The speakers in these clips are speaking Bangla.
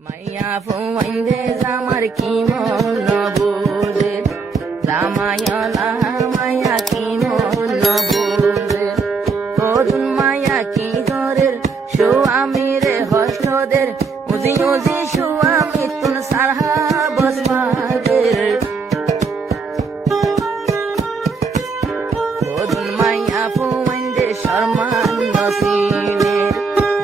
মাইয়া ফুমাইন্দে জামার কি মন বুঝে জামায়ালা মায়া কি মন বুঝে কদুন মায়া কি গরের স্বামীরে হস্তদের উজি উজি স্বামী তুন সারহা বসবাদের কদুন মাইয়া ফুমাইন্দে শর্মান নসিনে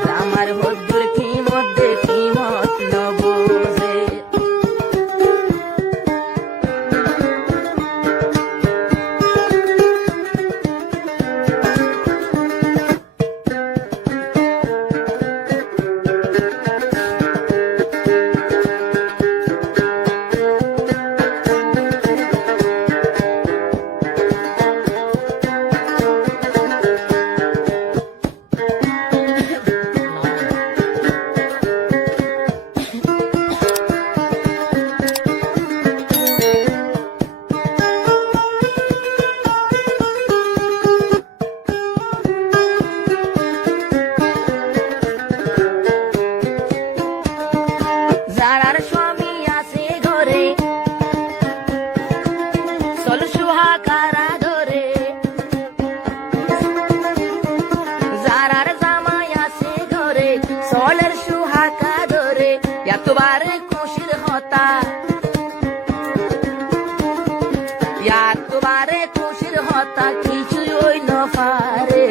জামার হদ্দুর কি মধ্যে কি মত নবুঝে যারার স্বামী আছে ঘরে চল সুহাকারা ধরে যারার জামাই আছে ঘরে চলের সুহাকা ধরে এতবারে খুশির হতা এতবারে খুশির হতা কিছুই ওই নফারে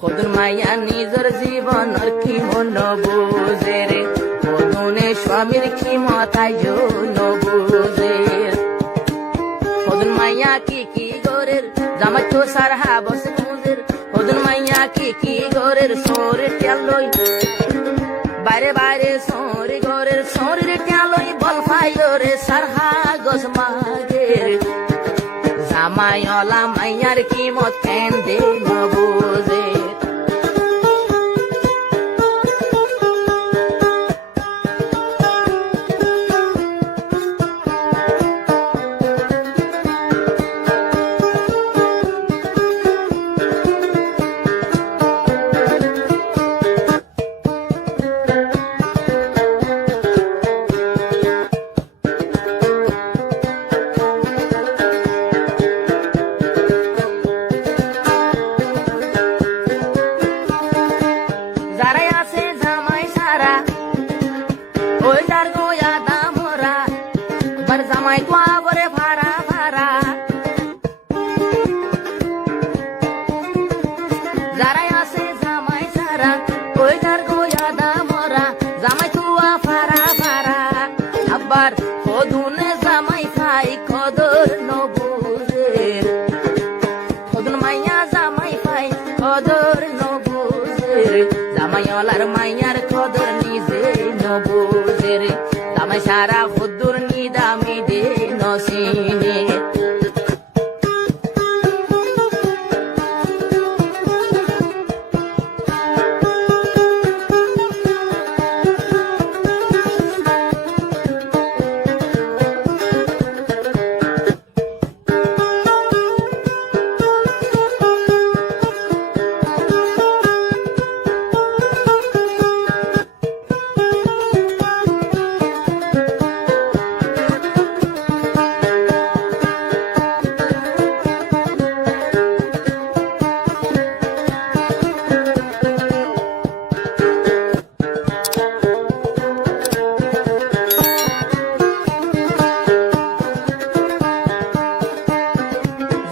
কদুর মাইয়া নিজের জীবনের কি মন বুঝে রে কদুনে স্বামীর কি মতাই জন্য বুঝে কদুন মাইয়া কি গরের জামাই তো সারহা বসে মুজের কদুন মাইয়া কি গরের সোরে টেলই বাইরে বাইরে সোরে গরের সোরে টেলই বল ফাইরে সারহা গস মাগের জামাইলা মাইয়ার কি মত কেন দে ন বুঝে যারাই আছে জামাই সারা ওই তার গোয়া দামরা বার জামাই গোয়াবরে ভাড়া ভাড়া যারাই আছে জামাই সারা ওই তার গোয়া দামরা জামাই তুয়া ভাড়া ভাড়া আবার কদুনে জামাই খাই কদর নবুজের কদুন মাইয়া জামাই খাই কদর নবুজের জামাইলার মাইয়ার কদর নিজে নবুঝে রে জামাই সারা হুদ্দুর নিদামি দে নসিনে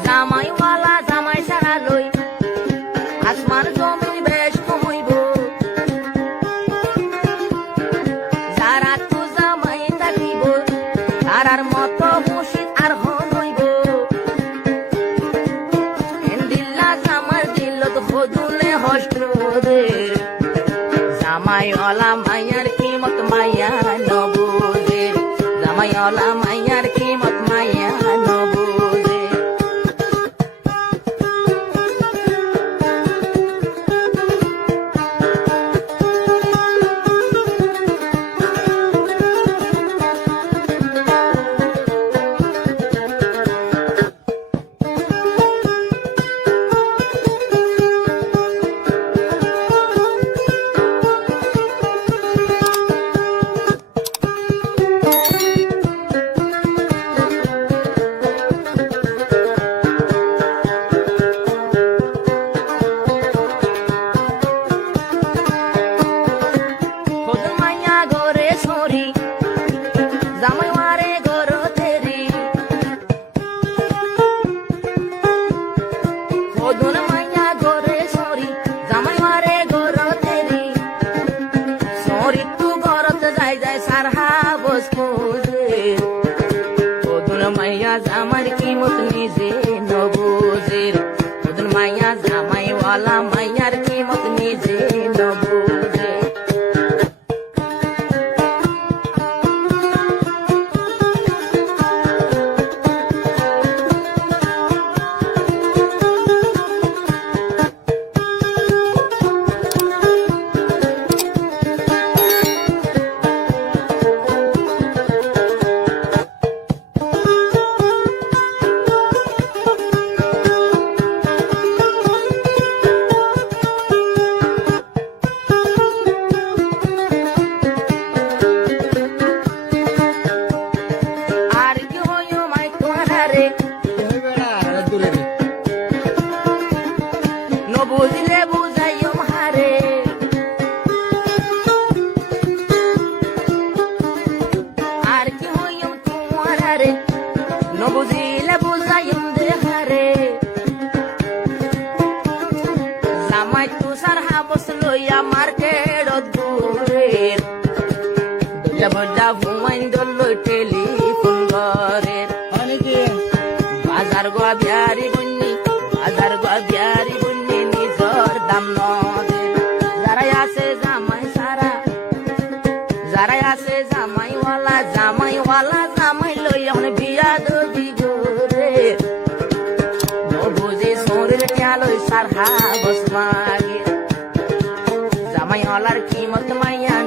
জামাইওয়ালা জামাই সারা লই আসমান জমিন বেশ কমইব যারা তো জামাই থাকিব তারার মতো মুশিদ আর হইব দিল্লা জামার দিলত হদুনে হস্টদের জামাইওয়ালা মাইয়ার কিমত মাইয়া নবুঝে জামাইওয়ালা মাইয়ার কিমত মাইয়া নবুঝে খোঁজে ওদুন মাইয়া জামার কিমত নিজে নবুজের ওদুন মাইয়া জামাই ওয়ালা মাইয়ার কিমত নিজে নবুজে বুঝলে বুঝাইও হারে আর কি হইম তোমার রে ন বুঝিলে বুঝাইম দে হারে জামাই তুষার হাবস লইয়া মার্কেট দূরের দইলা বড্ডা ভুমাইন দল টেলিফোন ঘরের বাজার গোয়া বিহারি বন্নি বাজার গোয়া বিহারি দাম নদে যারাই আছে জামাই সারা যারাই আছে জামাইওয়ালা জামাই লইয়া বিয়া দবি গোরে বুঝে শরীর লই সার হাবস মাগে জামাইওয়ালার কিমত মাইয়া